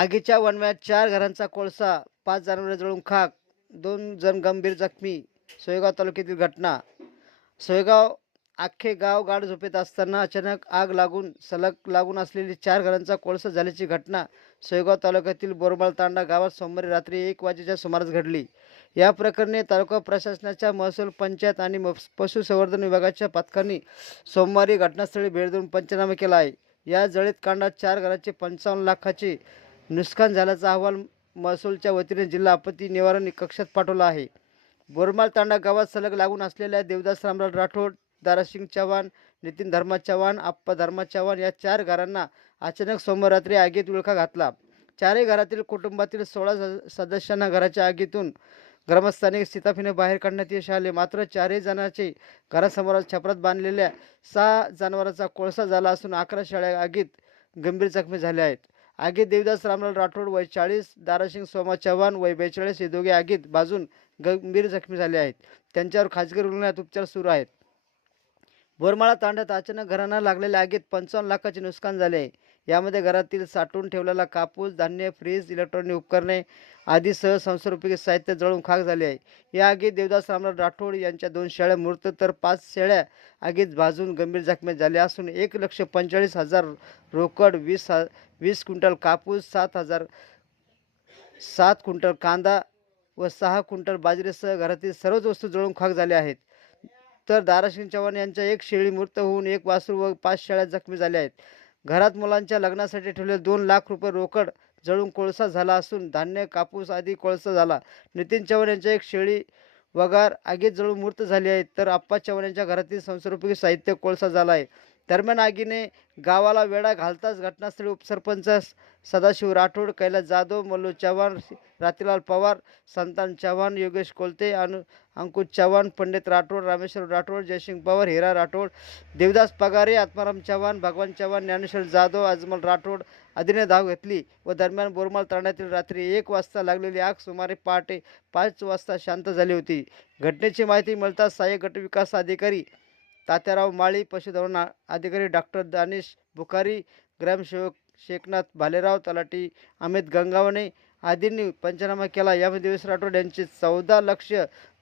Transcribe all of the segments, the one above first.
आगीच्या वणव्यात चार घरांचा कोळसा पाच जनावरे जळून खाक दोन जण गंभीर जखमी सोयगाव तालुक्यातील घटना. सोयगाव अख्खे गाव गाड झोपेत असताना अचानक आग लागून सलग लागून असलेली चार घरांचा कोळसा झाल्याची घटना सोयगाव तालुक्यातील बोरमाळ तांडा गावात सोमवारी रात्री एक वाजेच्या सुमारास घडली. या प्रकरणी तालुका प्रशासनाच्या महसूल पंचायत आणि पशुसंवर्धन विभागाच्या पथकांनी सोमवारी घटनास्थळी भेट देऊन पंचनामा केला आहे. या जळीत कांडात चार घराचे पंचावन्न लाखाचे नुकसान झाल्याचा अहवाल महसूलच्या वतीने जिल्हा आपत्ती निवारण कक्षात पाठवला आहे. बोरमाल तांडा गावात सलग लागून असलेल्या देवदास रामलाल राठोड दारासिंग चव्हाण नितीन धर्मा चव्हाण आप्पा धर्मा चव्हाण या चार घरांना अचानक सोमवार रात्री आगीत उळखा घातला. चारही घरातील कुटुंबातील सोळा सदस्यांना घराच्या आगीतून ग्रामस्थांनी सीताफीने बाहेर काढण्यात यश आले. मात्र चारही जणांचे घरासमोर छपरात बांधलेल्या सहा जनावरांचा कोळसा झाला असून अकरा शाळा आगीत गंभीर जखमी झाल्या आहेत. आगीत देवदास रामलाल राठोड वय चाळीस दारासिंग सोमा चव्हाण वय बेचाळीस हे दोघे आगीत बाजून गंभीर जखमी झाले आहेत. त्यांच्यावर खाजगी रुग्णालयात उपचार सुरू आहेत. बोरमाळा तांड्यात अचानक घरांना लागलेल्या आगीत पंचावन्न लाखाचे नुकसान झाले आहे. यामध्ये घरातील साठवून ठेवलेला कापूस धान्य फ्रीज इलेक्ट्रॉनिक उपकरणे आदी सह संसारोपयोगी साहित्य जळून खाक झाले आहे. या आगीत देवदास रामराव राठोड यांच्या दोन शेळ्या मृत तर पाच शेळ्या आगीत भाजून गंभीर जखमी झाल्या असून एक लक्ष पंचेचाळीस हजार रोकड वीस हा वीस क्विंटल कापूस सात हजार सात क्विंटल कांदा व सहा क्विंटल बाजरीसह घरातील सर्वच वस्तू जळून खाक झाल्या आहेत. तर दारासिंग चव्हाण यांच्या एक शेळी मृत होऊन एक वासरू व पाच शेळ्या जखमी झाल्या आहेत. घरात मुलांच्या लग्नासाठी ठेवलेले दोन लाख रुपये रोकड जळून कोळसा झाला असून धान्य कापूस आदी कोळसा झाला. नितीन चव्हाण यांच्या एक शेळी वगार आगीत जळून मूर्त झाली आहे. तर आप्पा चव्हाण यांच्या घरातील संसारोपयोगी साहित्य कोळसा झाला आहे. दरम्यान आगीने गावाला वेढा घालताच घटनास्थळी उपसरपंच सदाशिव राठोड कैलास जाधव मल्लू चव्हाण रातीलाल पवार संतान चव्हाण योगेश कोलते अनु अंकुश चव्हाण पंडित राठोड रामेश्वर राठोड जयसिंग पवार हिरा राठोड देवदास पगारे आत्माराम चव्हाण भगवान चव्हाण ज्ञानेश्वर जाधव अजमल राठोड आदीने धाव घेतली व दरम्यान बोरमाल तरण्यातील रात्री एक वाजता लागलेली आग सुमारे पहाटे पाच वाजता शांत झाली होती. घटनेची माहिती मिळताच सहाय्यक गट विकास अधिकारी तात्याराव माळी पशुधन अधिकारी डॉक्टर दानिश बुखारी ग्रामसेवक शेखनाथ भालेराव तलाटी अमित गंगावणे आदींनी पंचनामा केला. यामध्ये दिवस राठोड यांचे चौदा लक्ष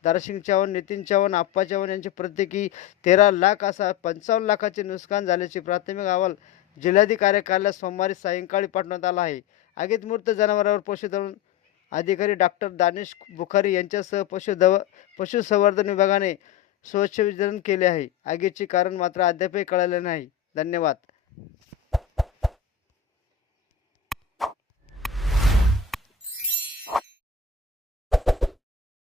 दारसिंग चव्हाण नितीन चव्हाण आप्पा चव्हाण यांचे प्रत्येकी तेरा लाख असा पंचावन्न लाखाचे नुकसान झाल्याचे प्राथमिक अहवाल जिल्हाधिकारी कार्यालयात सोमवारी सायंकाळी पाठवण्यात आला आहे. आगीत मृत जनावरांवर पशुधन अधिकारी डॉक्टर दानिश बुखारी यांच्यासह पशुधव पशुसंवर्धन विभागाने स्वच्छ वितरण केले आहे. आगीचे कारण मात्र अद्यापही कळाले नाही. धन्यवाद.